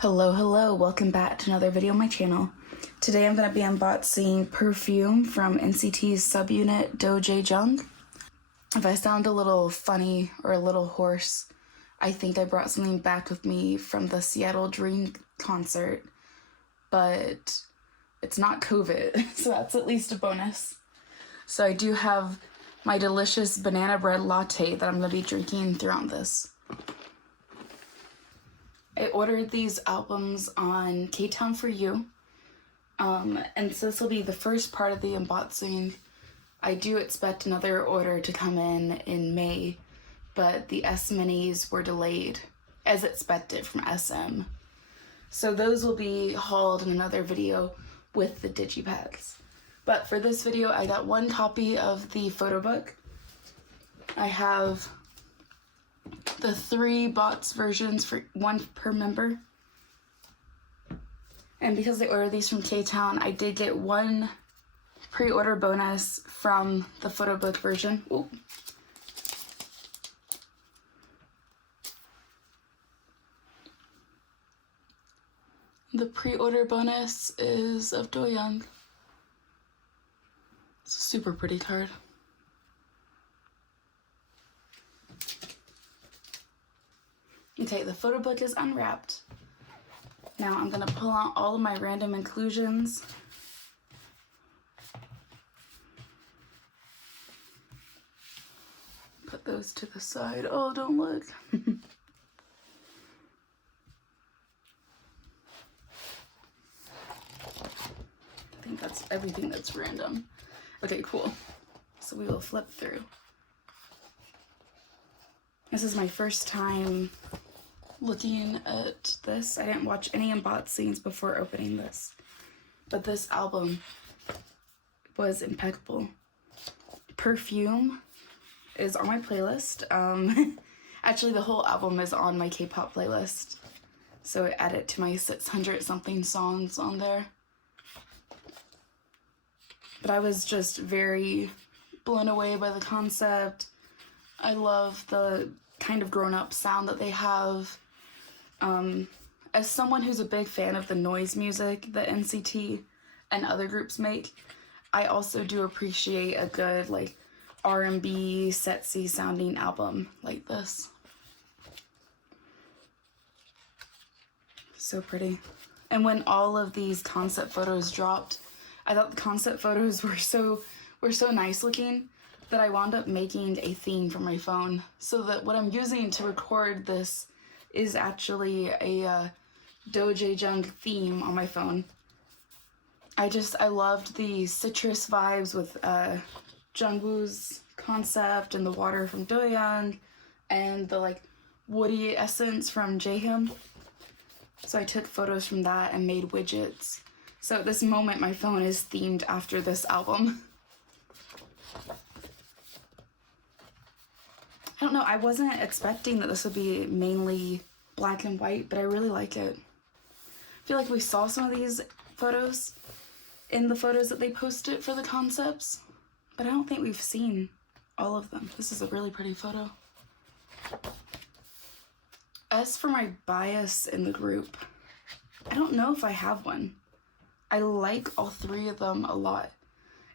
Hello, welcome back to another video on my channel. Today I'm going to be unboxing Perfume from NCT's subunit DoJaeJung. If I sound a little funny or a little hoarse, I think I brought something back with me from the Seattle Dream concert, but it's not COVID, so that's at least a bonus. So I do have my delicious banana bread latte that I'm going to be drinking throughout this. I ordered these albums on K-Town For You, and so this will be the first part of the unboxing. I do expect another order to come in May, but the sminis were delayed, as expected from SM. So those will be hauled in another video with the digipacks. But for this video, I got one copy of the Photobook. I have the 3 box versions for 1 per member. And because I ordered these from K-Town, I did get 1 pre-order bonus from the Photobook version. Ooh. The pre-order bonus is of DoJaeJung. It's a super pretty card. Okay, the Photobook is unwrapped. Now I'm gonna pull out all of my random inclusions. Put those to the side. Oh, don't look. I think that's everything that's random. Okay, cool. So we will flip through. This is my first time looking at this. I didn't watch any unboxings before opening this, but this album was impeccable. Perfume is on my playlist. Actually, the whole album is on my K-pop playlist, so I add it to my 600 something songs on there. But I was just very blown away by the concept. I love the kind of grown-up sound that they have. As someone who's a big fan of the noise music that NCT and other groups make, I also do appreciate a good like R&B, sexy sounding album like this. So pretty. And when all of these concept photos dropped, I thought the concept photos were so nice looking that I wound up making a theme for my phone, so that what I'm using to record this is actually a DoJaeJung theme on my phone. I loved the citrus vibes with Jungwoo's concept and the water from DoJaeJung and the like woody essence from Jaehyun. So I took photos from that and made widgets. So at this moment my phone is themed after this album. I don't know, I wasn't expecting that this would be mainly black and white, but I really like it. I feel like we saw some of these photos in the photos that they posted for the concepts, but I don't think we've seen all of them. This is a really pretty photo. As for my bias in the group, I don't know if I have one. I like all 3 of them a lot.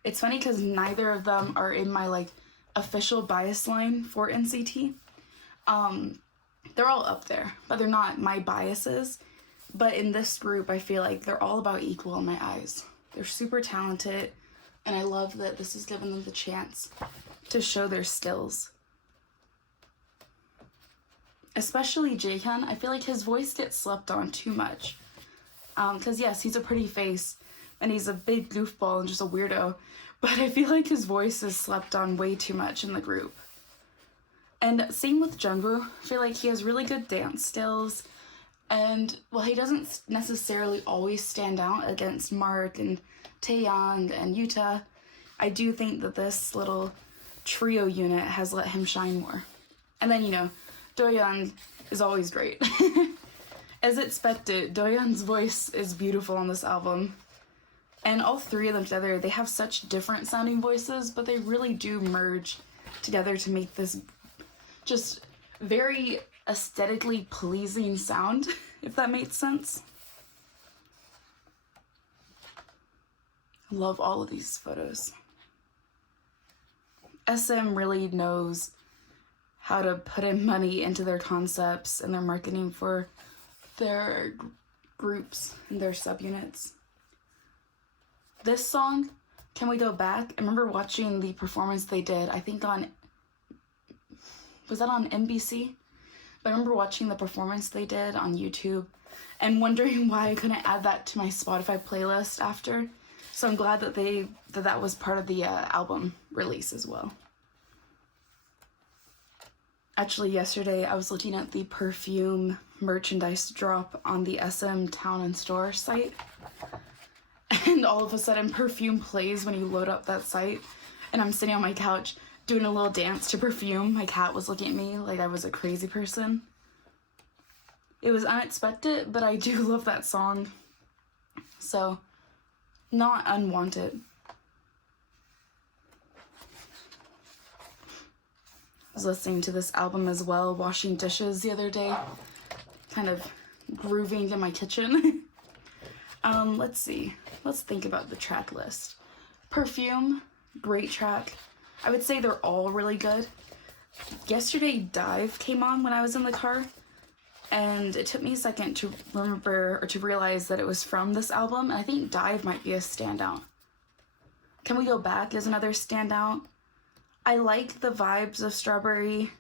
It's funny because neither of them are in my like official bias line for NCT. They're all up there, but they're not my biases. But in this group, I feel like they're all about equal in my eyes. They're super talented, and I love that this has given them the chance to show their skills. Especially Jaehyun, I feel like his voice gets slept on too much. Because yes, he's a pretty face, and he's a big goofball and just a weirdo, but I feel like his voice is slept on way too much in the group. And same with Jungwoo. I feel like he has really good dance skills, and while he doesn't necessarily always stand out against Mark and Taeyang and Yuta, I do think that this little trio unit has let him shine more. And then, you know, DoJaeJung is always great. As expected, DoJaeJung's voice is beautiful on this album. And all 3 of them together, they have such different sounding voices, but they really do merge together to make this just very aesthetically pleasing sound. if that makes sense. I love all of these photos. SM really knows how to put in money into their concepts and their marketing for their groups and their subunits. This song, Can We Go Back? I remember watching the performance they did, I think on, was that on NBC? But I remember watching the performance they did on YouTube and wondering why I couldn't add that to my Spotify playlist after. So I'm glad that that was part of the album release as well. Actually, yesterday I was looking at the Perfume merchandise drop on the SM Town and Store site. And all of a sudden Perfume plays when you load up that site. And I'm sitting on my couch doing a little dance to Perfume. My cat was looking at me like I was a crazy person. It was unexpected, but I do love that song. So, not unwanted. I was listening to this album as well, washing dishes the other day. Kind of grooving in my kitchen. Let's see. Let's think about the track list. Perfume, great track. I would say they're all really good. Yesterday, Dive came on when I was in the car, and it took me a second to remember or to realize that it was from this album, and I think Dive might be a standout. Can We Go Back is another standout. I like the vibes of Strawberry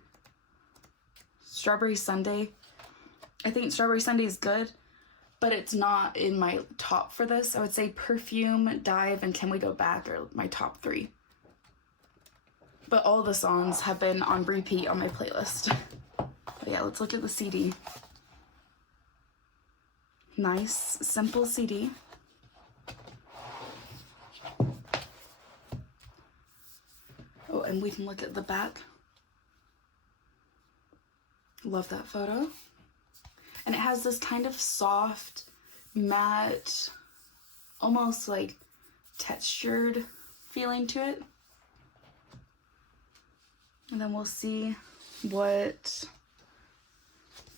Sunday. I think Strawberry Sunday is good, but it's not in my top for this. I would say Perfume, Dive, and Can We Go Back are my top 3. But all the songs have been on repeat on my playlist. But yeah, let's look at the CD. Nice, simple CD. Oh, and we can look at the back. Love that photo. And it has this kind of soft, matte, almost like textured feeling to it. And then we'll see what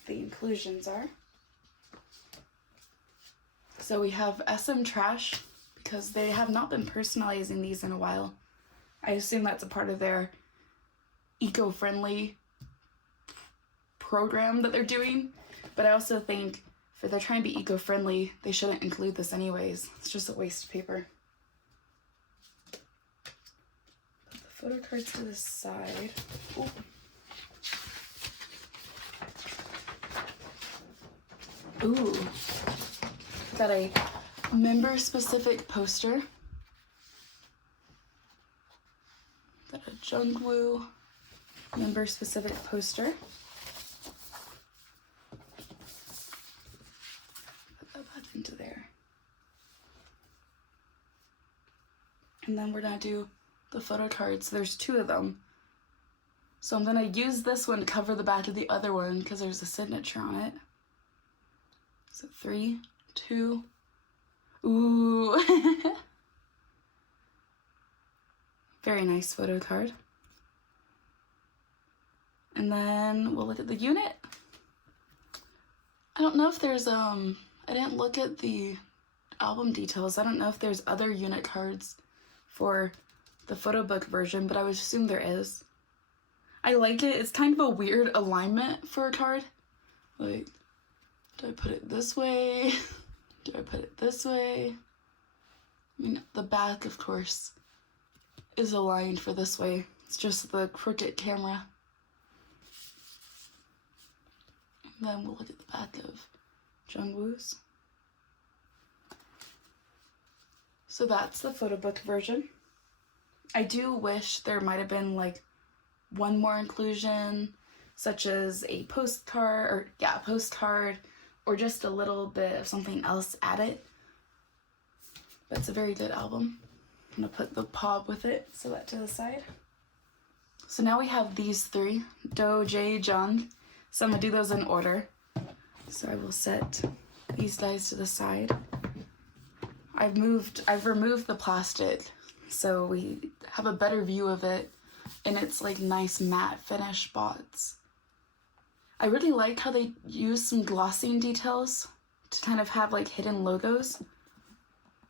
the inclusions are. So we have SM Trash, because they have not been personalizing these in a while. I assume that's a part of their eco-friendly program that they're doing. But I also think if they're trying to be eco-friendly, they shouldn't include this anyways. It's just a waste of paper. Put the photo cards to the side. Ooh. Ooh. Got a member-specific poster. Got a Jungwoo member-specific poster. Into there. And then we're gonna do the photo cards. There's 2 of them. So I'm gonna use this one to cover the back of the other one because there's a signature on it. So 3, 2, ooh. Very nice photo card. And then we'll look at the unit. I don't know if there's I didn't look at the album details. I don't know if there's other unit cards for the Photobook version, but I would assume there is. I like it. It's kind of a weird alignment for a card. Like, do I put it this way? Do I put it this way? I mean, the back, of course, is aligned for this way. It's just the crooked camera. And then we'll look at the back of Jungwoo's. So that's the Photobook version. I do wish there might have been like one more inclusion, such as a postcard, or just a little bit of something else added. But it's a very good album. I'm gonna put the POB with it, so that to the side. So now we have these 3, DoJaeJung. So I'm gonna do those in order. So I will set these guys to the side. I've removed the plastic so we have a better view of it, and it's like nice matte finish spots. I really liked how they used some glossing details to kind of have like hidden logos.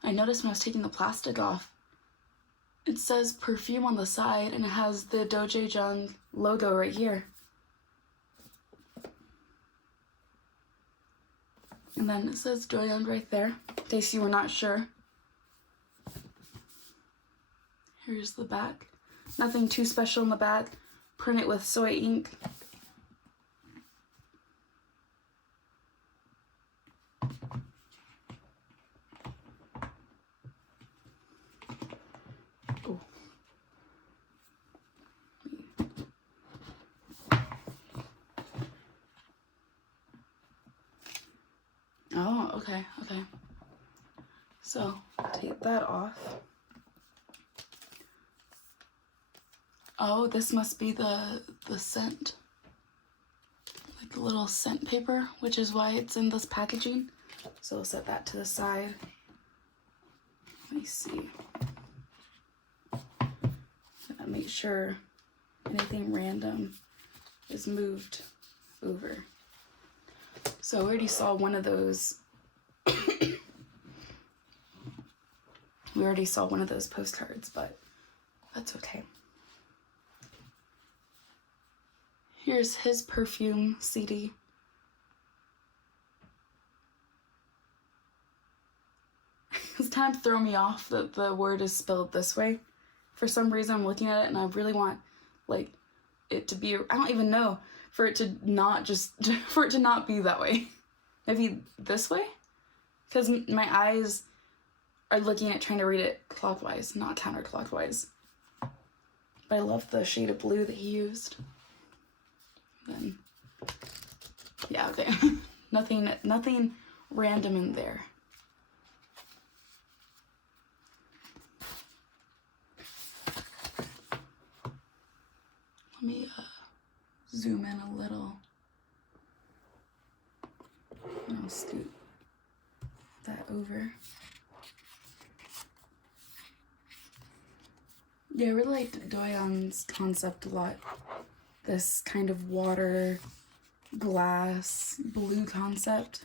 I noticed when I was taking the plastic off, it says Perfume on the side and it has the DoJaeJung logo right here. And then it says DoJaeJung right there, in case you were not sure. Here's the back. Nothing too special in the back. Print it with soy ink. Oh, okay. So, take that off. Oh, this must be the scent. Like the little scent paper, which is why it's in this packaging. So we'll set that to the side. Let me see. Gotta make sure anything random is moved over. So we already saw one of those. We already saw one of those postcards, but that's okay. Here's his Perfume CD. It's kind of throwing me off that the word is spelled this way. For some reason, I'm looking at it and I really want, like, it to be, I don't even know, for it to not be that way. Maybe this way? Because my eyes are looking at trying to read it clockwise, not counterclockwise. But I love the shade of blue that he used. Then, yeah, okay. Nothing random in there. Let me zoom in a little. And I'll scoot that over. Yeah, I really liked DoJaeJung's concept a lot. This kind of water, glass, blue concept.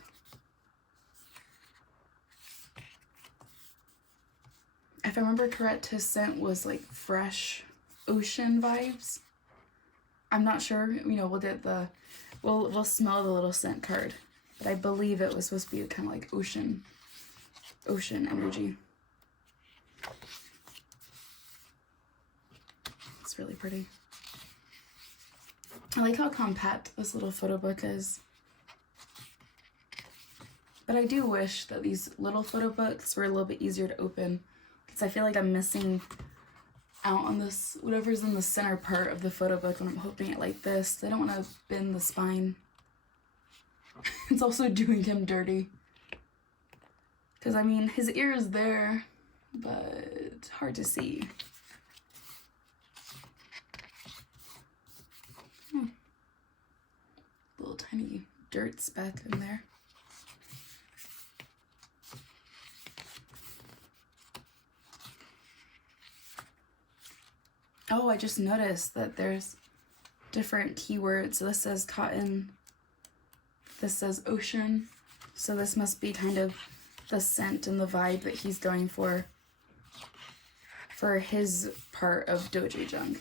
If I remember correct, his scent was like fresh ocean vibes. I'm not sure, you know, we'll smell the little scent card. But I believe it was supposed to be kind of like ocean energy. It's really pretty. I like how compact this little photo book is. But I do wish that these little photo books were a little bit easier to open, because I feel like I'm missing out on this, whatever's in the center part of the photo book when I'm opening it like this. I don't want to bend the spine. It's also doing him dirty. Because, I mean, his ear is there, but it's hard to see. Little tiny dirt speck in there. Oh, I just noticed that there's different keywords. So this says cotton, this says ocean. So this must be kind of the scent and the vibe that he's going for his part of DoJaeJung.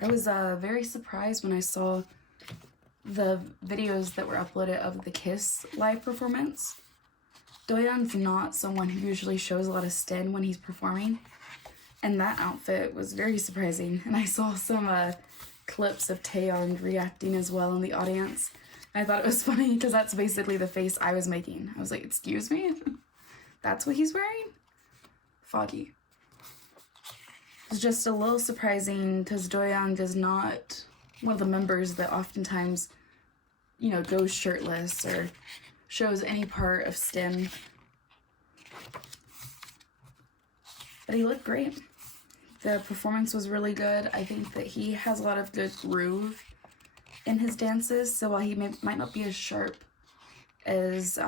I was very surprised when I saw the videos that were uploaded of the Kiss live performance. DoJaeJung's not someone who usually shows a lot of skin when he's performing, and that outfit was very surprising. And I saw some clips of Taeyong reacting as well in the audience. And I thought it was funny because that's basically the face I was making. I was like, excuse me? That's what he's wearing? Foggy. It's just a little surprising because DoJaeJung is not one of the members that oftentimes, you know, goes shirtless or shows any part of skin. But he looked great. The performance was really good. I think that he has a lot of good groove in his dances, so while he might not be as sharp as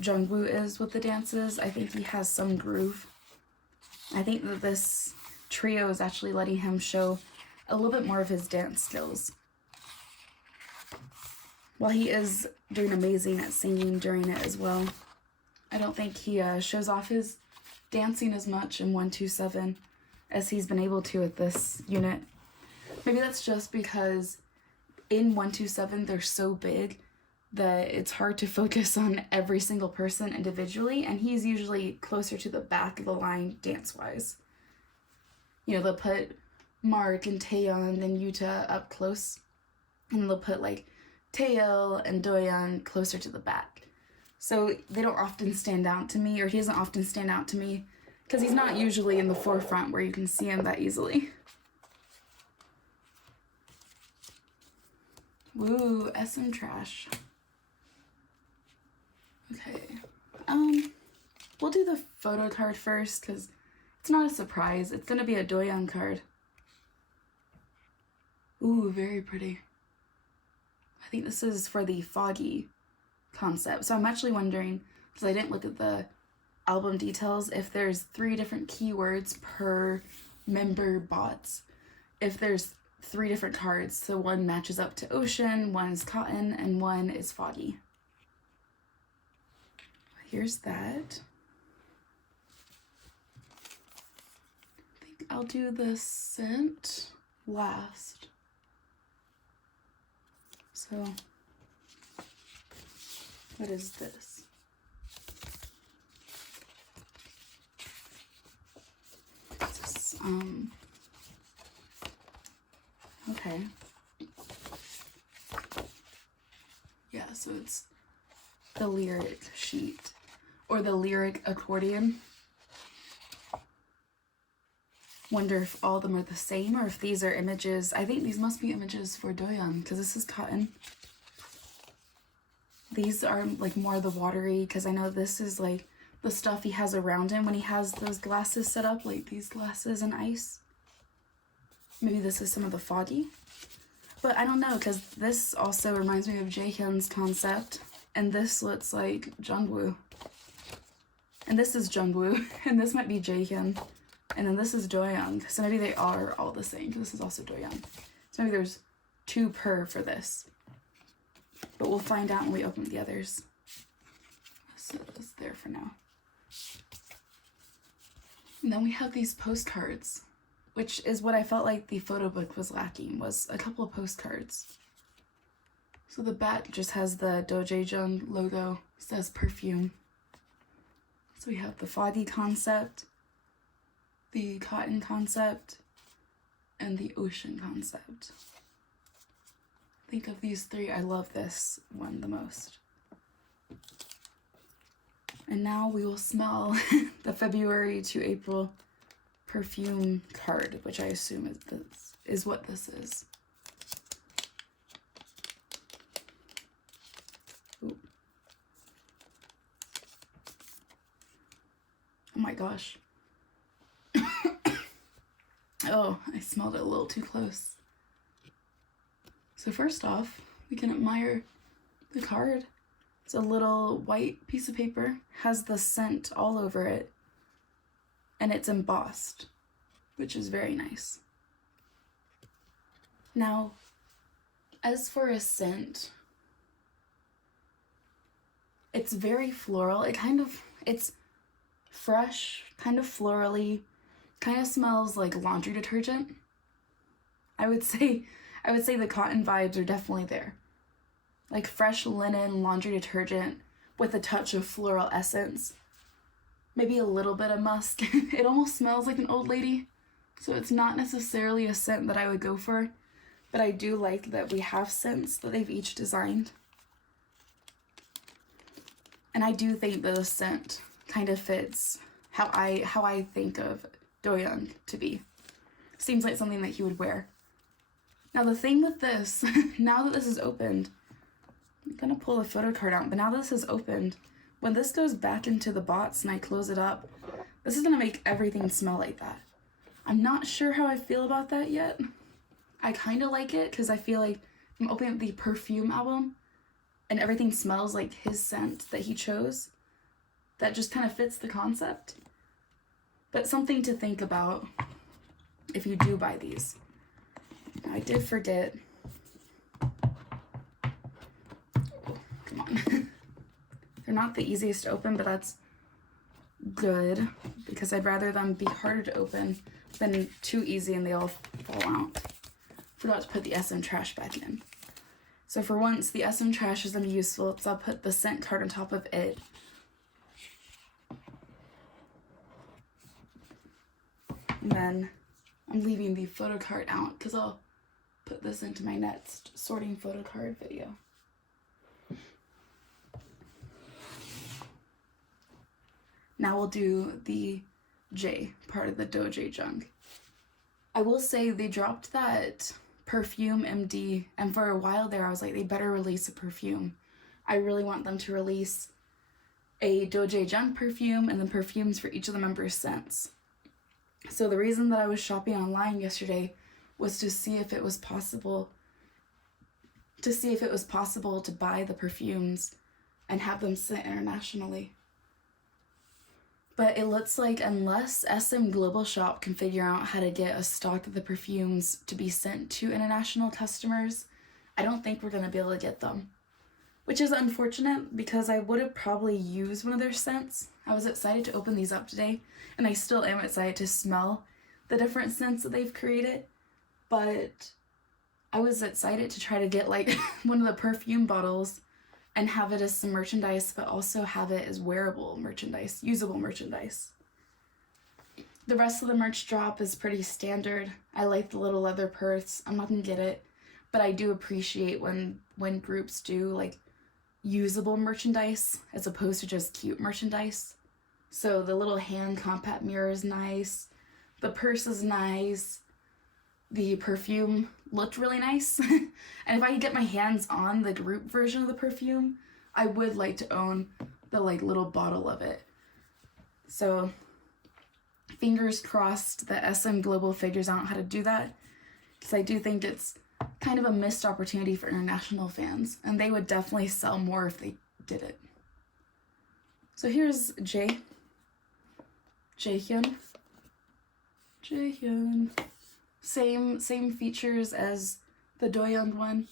Jungwoo is with the dances, I think he has some groove I think that this trio is actually letting him show a little bit more of his dance skills. While he is doing amazing at singing during it as well, I don't think he shows off his dancing as much in 127 as he's been able to with this unit. Maybe that's just because in 127 they're so big that it's hard to focus on every single person individually, and he's usually closer to the back of the line dance-wise. You know, they'll put Mark and Taeyeon and Yuta up close, and they'll put like Taeil and DoJaeJung closer to the back. So they don't often stand out to me, or he doesn't often stand out to me, because he's not usually in the forefront where you can see him that easily. Woo, SM trash. Okay, we'll do the photo card first, because it's not a surprise. It's gonna be a DoJaeJung card. Ooh, very pretty. I think this is for the Foggy concept. So I'm actually wondering, because I didn't look at the album details, if there's 3 different keywords per member bots. If there's 3 different cards, so one matches up to ocean, one is cotton, and one is foggy. Here's that. I think I'll do the scent last. So, what is this? This, okay. Yeah, so it's the lyric sheet, or the lyric accordion. Wonder if all of them are the same, or if these are images. I think these must be images for DoJaeJung, because this is cotton. These are like more the watery, because I know this is like the stuff he has around him when he has those glasses set up, like these glasses and ice. Maybe this is some of the foggy. But I don't know, because this also reminds me of Jaehyun's concept, and this looks like Jungwoo. And this is Jungwoo, and this might be Jaehyun. And then this is DoJaeJung, so maybe they are all the same, because this is also DoJaeJung. So maybe there's 2 per for this. But we'll find out when we open the others. So it's there for now. And then we have these postcards, which is what I felt like the photo book was lacking, was a couple of postcards. So the back just has the DoJaeJung logo, says Perfume. So we have the foggy concept, the cotton concept, and the ocean concept. Think of these 3, I love this one the most. And now we will smell the February to April perfume card, which I assume is what this is. Ooh. Oh my gosh. Oh, I smelled it a little too close. So first off, we can admire the card. It's a little white piece of paper, has the scent all over it, and it's embossed, which is very nice. Now, as for a scent, it's very floral. It's fresh, kind of florally, kind of smells like laundry detergent. I would say the cotton vibes are definitely there. Like fresh linen laundry detergent with a touch of floral essence. Maybe a little bit of musk. It almost smells like an old lady. So it's not necessarily a scent that I would go for, but I do like that we have scents that they've each designed. And I do think that the scent kind of fits how I think of DoJaeJung to be. Seems like something that he would wear. Now the thing with this, now that this is opened, I'm gonna pull the photo card out, but now that this is opened, when this goes back into the box and I close it up, this is gonna make everything smell like that. I'm not sure how I feel about that yet. I kind of like it because I feel like I'm opening up the Perfume album and everything smells like his scent that he chose. That just kind of fits the concept. But something to think about if you do buy these. Now, I did forget. Oh, come on. They're not the easiest to open, but that's good because I'd rather them be harder to open than too easy and they all fall out. Forgot to put the SM trash back in. So for once, the SM trash is gonna be useful because I'll put the scent card on top of it. And then I'm leaving the photo card out because I'll put this into my next sorting photo card video. Now we'll do the J part of the DoJaeJung. I will say they dropped that Perfume MD, and for a while there I was like, they better release a perfume. I really want them to release a DoJaeJung perfume and then perfumes for each of the members' scents. So the reason that I was shopping online yesterday was to see if it was possible to buy the perfumes and have them sent internationally. But it looks like unless SmGlobal Shop can figure out how to get a stock of the perfumes to be sent to international customers, I don't think we're going to be able to get them. Which is unfortunate because I would have probably used one of their scents. I was excited to open these up today, and I still am excited to smell the different scents that they've created. But I was excited to try to get like one of the perfume bottles and have it as some merchandise, but also have it as wearable merchandise, usable merchandise. The rest of the merch drop is pretty standard. I like the little leather purse. I'm not gonna get it, but I do appreciate when groups do like usable merchandise as opposed to just cute merchandise. So the little hand compact mirror is nice. The purse is nice. The perfume looked really nice. And if I could get my hands on the group version of the perfume, I would like to own the like little bottle of it. So fingers crossed that SmGlobal figures out how to do that, because I do think it's kind of a missed opportunity for international fans, and they would definitely sell more if they did it. So here's Jaehyun. Same features as the DoJaeJung one.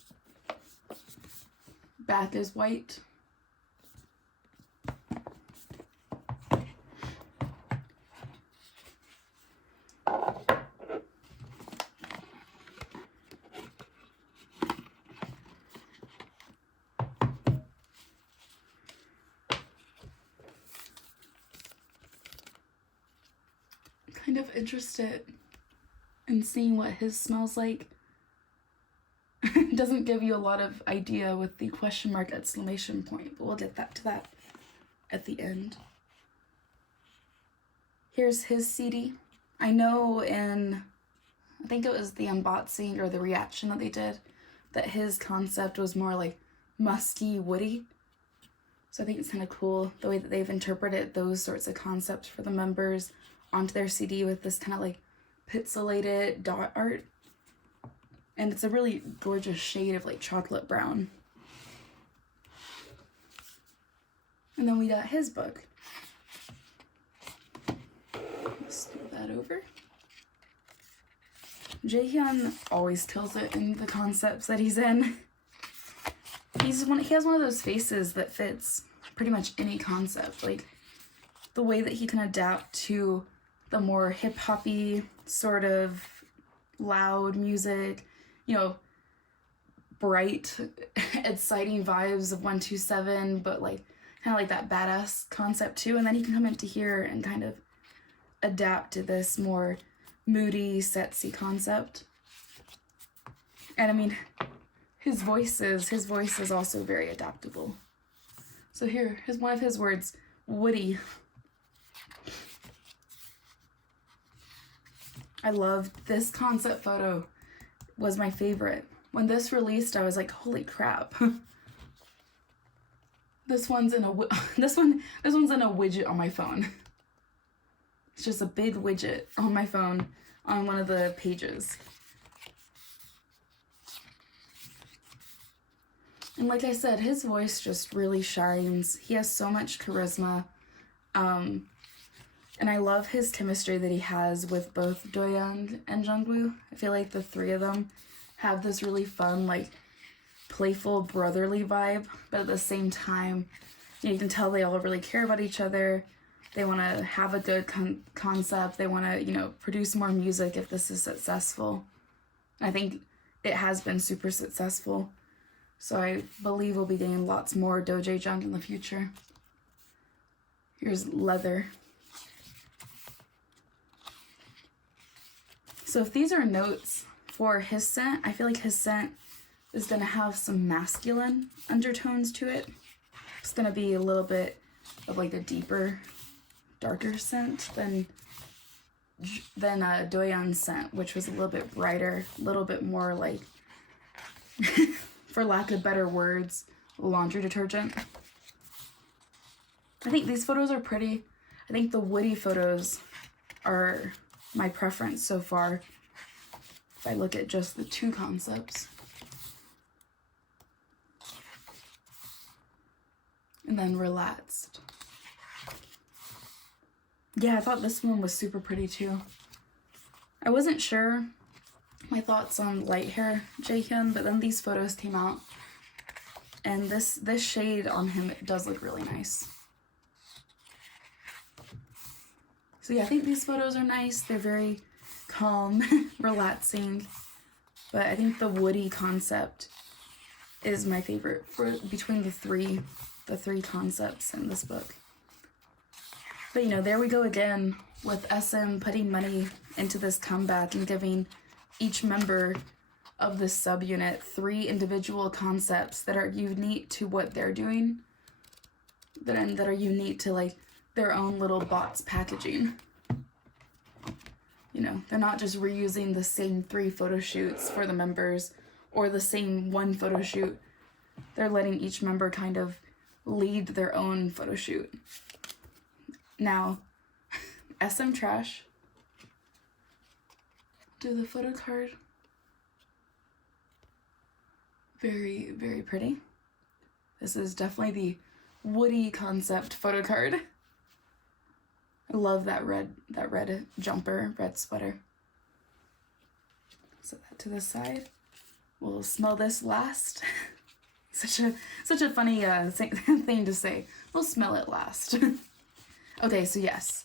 Back is white. Kind of interested in seeing what his smells like. Doesn't give you a lot of idea with the question mark exclamation point, but we'll get to that at the end. Here's his CD. I know I think it was the unboxing or the reaction that they did, that his concept was more like musky, woody. So I think it's kind of cool the way that they've interpreted those sorts of concepts for the members onto their CD with this kind of like pixelated dot art. And it's a really gorgeous shade of like chocolate brown. And then we got his book. Let's do that over. Jaehyun always kills it in the concepts that he's in. He has one of those faces that fits pretty much any concept. Like the way that he can adapt to the more hip-hoppy sort of loud music, you know, bright, exciting vibes of 127, but like kind of like that badass concept too. And then he can come into here and kind of adapt to this more moody, sexy concept. And I mean, his voice is also very adaptable. So here, one of his words, woody. I loved this concept photo. Was my favorite. When this released, I was like, holy crap. This one's in a widget on my phone. It's just a big widget on my phone on one of the pages. And like I said, his voice just really shines. He has so much charisma. And I love his chemistry that he has with both DoJaeJung and Jungwoo. I feel like the three of them have this really fun, like, playful brotherly vibe, but at the same time, you can tell they all really care about each other. They want to have a good concept. They want to, produce more music if this is successful. I think it has been super successful. So I believe we'll be getting lots more DoJaeJung in the future. Here's leather. So if these are notes for his scent, I feel like his scent is going to have some masculine undertones to it. It's going to be a little bit of like a deeper, darker scent than DoJaeJung's scent, which was a little bit brighter, a little bit more like, for lack of better words, laundry detergent. I think these photos are pretty. I think the woody photos are my preference so far, if I look at just the two concepts. And then relaxed. Yeah, I thought this one was super pretty too. I wasn't sure my thoughts on light hair Jaehyun, but then these photos came out, and this shade on him, it does look really nice. So yeah, I think these photos are nice. They're very calm, relaxing, but I think the woody concept is my favorite between the three concepts in this book. But there we go again with SM putting money into this comeback and giving each member of this subunit 3 individual concepts that are unique to what they're doing, that are unique to like their own little box packaging. They're not just reusing the same 3 photo shoots for the members or the same 1 photo shoot. They're letting each member kind of lead their own photo shoot. Now, SM Trash. Do the photo card. Very, very pretty. This is definitely the woody concept photo card. I love that red jumper, red sweater. Set that to the side. We'll smell this last. Such a funny thing to say. We'll smell it last. Okay, so yes,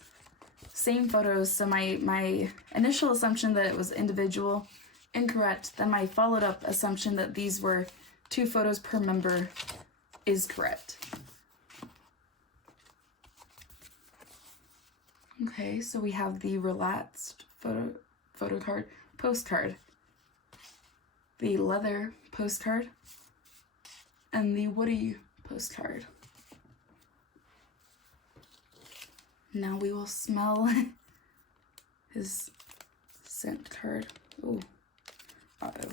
same photos. So my initial assumption that it was individual, incorrect. Then my followed up assumption that these were 2 photos per member is correct. Okay, so we have the relaxed photo card, postcard, the leather postcard, and the woody postcard. Now we will smell his scent card. Ooh, uh-oh.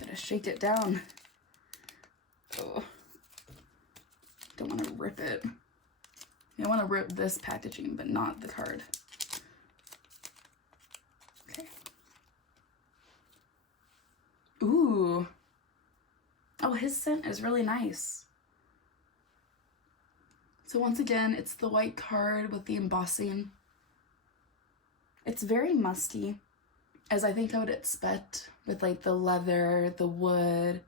Gotta shake it down. Oh, don't want to rip it. I want to rip this packaging, but not the card. Okay. Ooh. Oh, his scent is really nice. So once again, it's the white card with the embossing. It's very musty, as I think I would expect with like the leather, the wood,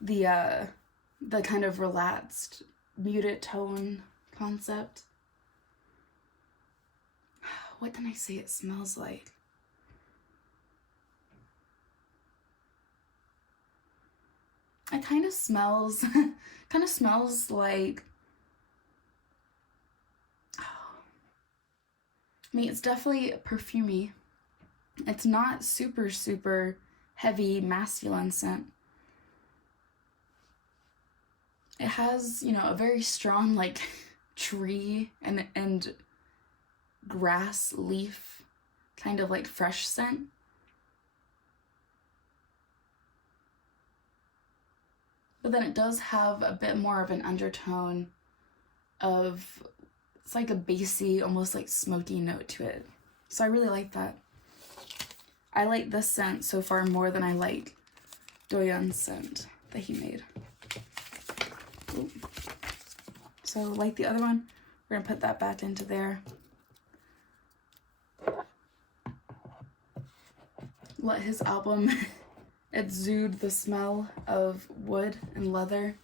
the kind of relaxed, muted tone concept. What did I say it smells like? It kind of smells like, I mean, it's definitely perfumey. It's not super, super heavy masculine scent. It has, a very strong, like, tree and grass leaf kind of like fresh scent. But then it does have a bit more of an undertone of, it's like a bassy, almost like smoky note to it. So I really like that. I like this scent so far more than I like DoJaeJung's scent that he made. Ooh. So like the other one, We're gonna put that back into there. Let his album exude the smell of wood and leather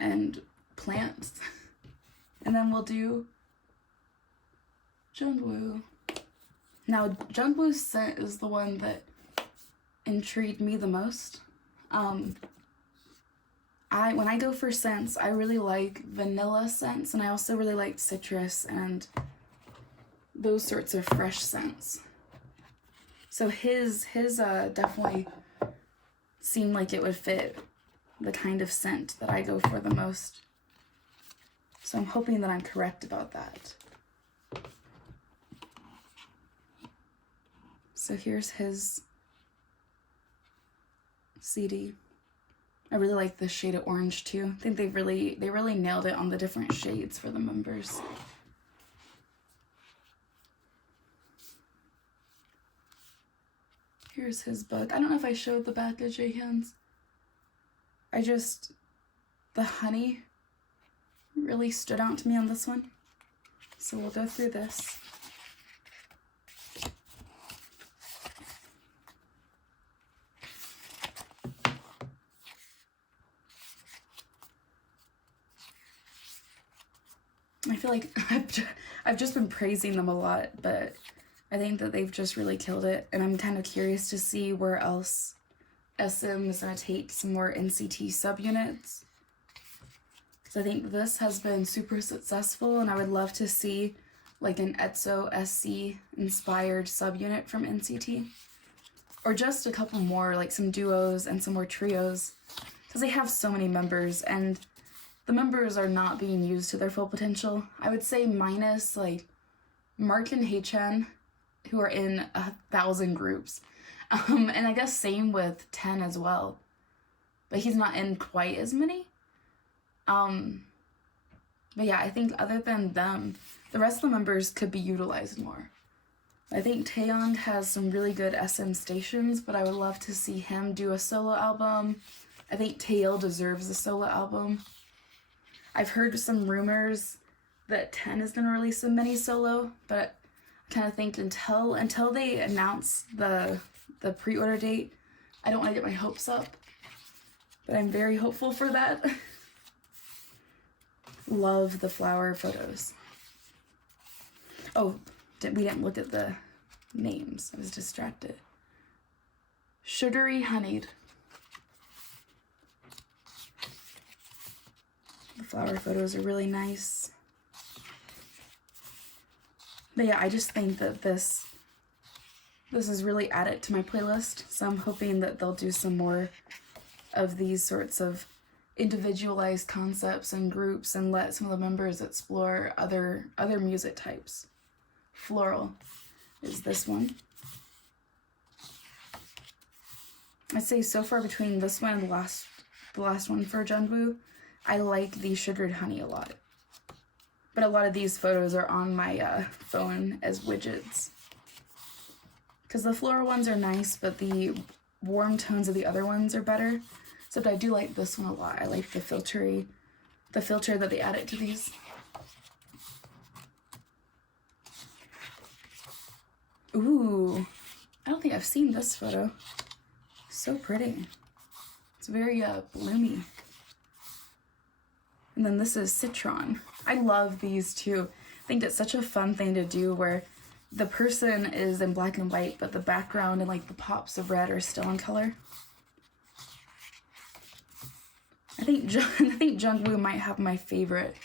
and plants. And then we'll do Jungwoo. Now, Jungwoo's scent is the one that intrigued me the most. When I go for scents, I really like vanilla scents, and I also really like citrus and those sorts of fresh scents. So his definitely seemed like it would fit the kind of scent that I go for the most. So I'm hoping that I'm correct about that. So here's his CD. I really like this shade of orange too. I think they really nailed it on the different shades for the members. Here's his book. I don't know if I showed the back of Jaehyun's. The honey really stood out to me on this one. So we'll go through this. I feel like I've just been praising them a lot, but I think that they've just really killed it, and I'm kind of curious to see where else SM is going to take some more NCT subunits. Because I think this has been super successful, and I would love to see like an EXO SC inspired subunit from NCT. Or just a couple more, like some duos and some more trios. Because they have so many members, and the members are not being used to their full potential. I would say minus like Mark and Haechan, who are in 1,000 groups. And I guess same with 10 as well. But he's not in quite as many. But yeah, I think other than them, the rest of the members could be utilized more. I think Taeyong has some really good SM stations, but I would love to see him do a solo album. I think Taeil deserves a solo album. I've heard some rumors that 10 is going to release a mini solo, but I kind of think until they announce the pre-order date, I don't want to get my hopes up. But I'm very hopeful for that. Love the flower photos. Oh, we didn't look at the names. I was distracted. Sugary Honeyed. The flower photos are really nice. But yeah, I just think that this is really added to my playlist, so I'm hoping that they'll do some more of these sorts of individualized concepts and groups and let some of the members explore other music types. Floral is this one. I'd say so far between this one and the last one for Jungwoo, I like the Sugared Honey a lot. But a lot of these photos are on my phone as widgets. Because the floral ones are nice, but the warm tones of the other ones are better. Except I do like this one a lot. I like the filter that they added to these. Ooh, I don't think I've seen this photo. So pretty. It's very bloomy. And then this is Citron. I love these too. I think it's such a fun thing to do where the person is in black and white, but the background and like the pops of red are still in color. I think Jungwoo might have my favorite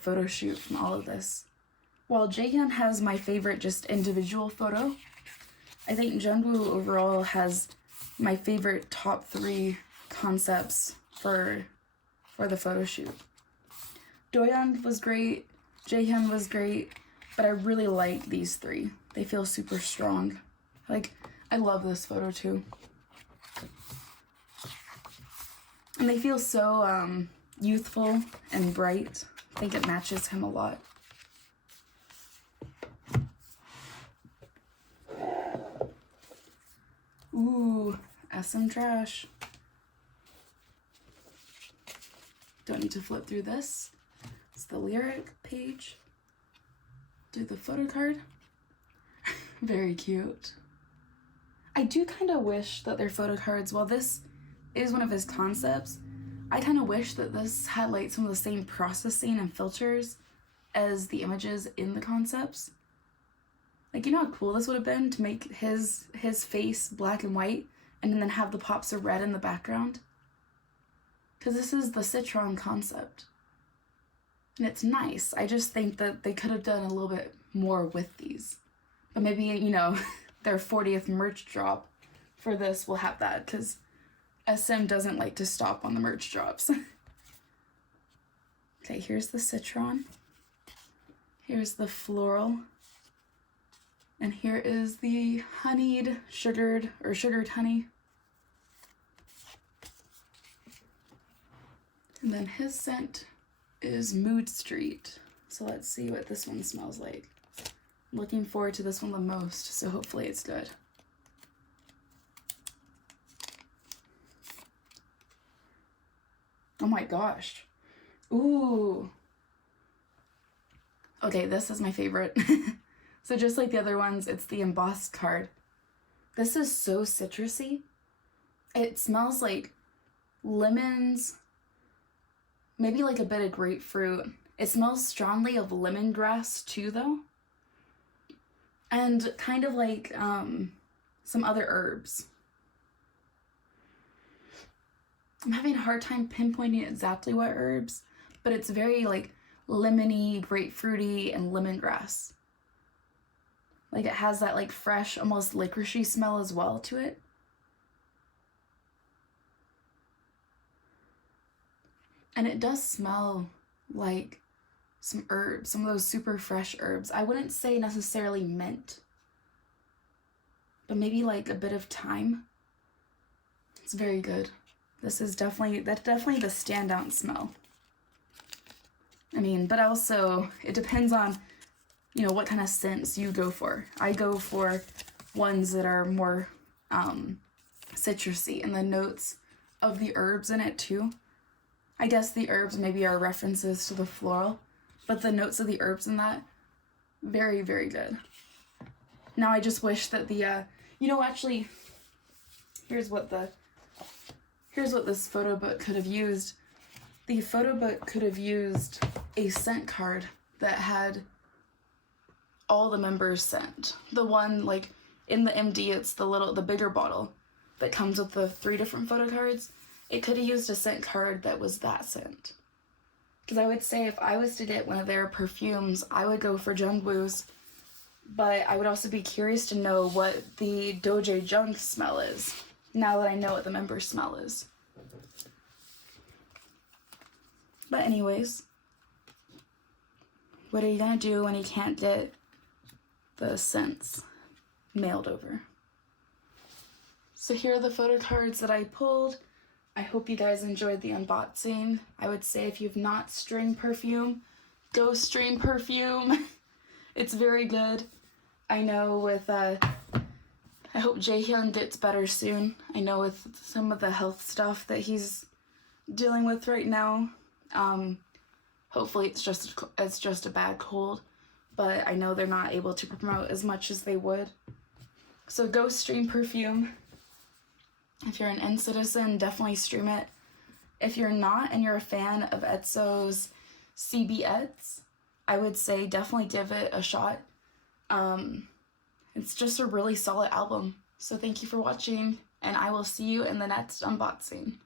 photo shoot from all of this. While Jaehyun has my favorite just individual photo, I think Jungwoo overall has my favorite top 3 concepts for the photo shoot. DoJaeJung was great, Jaehyun was great, but I really like these 3. They feel super strong. Like, I love this photo too. And they feel so youthful and bright. I think it matches him a lot. Ooh, SM trash. Don't need to flip through this. Let's the lyric page. Do the photo card. Very cute. I do kind of wish that their photo cards, while this is one of his concepts, I kind of wish that this had like some of the same processing and filters as the images in the concepts. Like, you know how cool this would have been to make his face black and white and then have the pops of red in the background? Because this is the Citron concept. And it's nice. I just think that they could have done a little bit more with these. But maybe, you know, their 40th merch drop for this will have that, because SM doesn't like to stop on the merch drops. Okay, here's the Citron. Here's the floral. And here is the honeyed, sugared honey. And then his scent is Mood Street. So let's see what this one smells like. I'm looking forward to this one the most, so hopefully it's good. Oh my gosh. Ooh. Okay, this is my favorite. So just like the other ones, it's the embossed card. This is so citrusy. It smells like lemons, maybe like a bit of grapefruit. It smells strongly of lemongrass too, though. And kind of like some other herbs. I'm having a hard time pinpointing exactly what herbs, but it's very like lemony, grapefruity, and lemongrass. Like it has that like fresh, almost licoricey smell as well to it. And it does smell like some herbs, some of those super fresh herbs. I wouldn't say necessarily mint, but maybe like a bit of thyme. It's very good. This is definitely the standout smell. I mean, but also it depends on, you know, what kind of scents you go for. I go for ones that are more citrusy, and the notes of the herbs in it too. I guess the herbs maybe are references to the floral, but the notes of the herbs in that, very, very good. Now I just wish that the, you know, actually, here's what this photo book could have used. The photo book could have used a scent card that had all the members' scent. The one, like, in the MD, it's the bigger bottle that comes with the 3 different photo cards. It could have used a scent card that was that scent. Because I would say if I was to get one of their perfumes, I would go for Jungwoo's. But I would also be curious to know what the DoJaeJung smell is, now that I know what the member smell is. But anyways, what are you gonna do when you can't get the scents mailed over? So here are the photo cards that I pulled. I hope you guys enjoyed the unboxing. I would say if you've not streamed Perfume, go stream Perfume. It's very good. I know with, I hope Jaehyun gets better soon. I know with some of the health stuff that he's dealing with right now. Hopefully it's just a bad cold, but I know they're not able to promote as much as they would. So go stream Perfume. If you're an N citizen, definitely stream it. If you're not and you're a fan of EXO's CBEDs, I would say definitely give it a shot. It's just a really solid album. So thank you for watching, and I will see you in the next unboxing.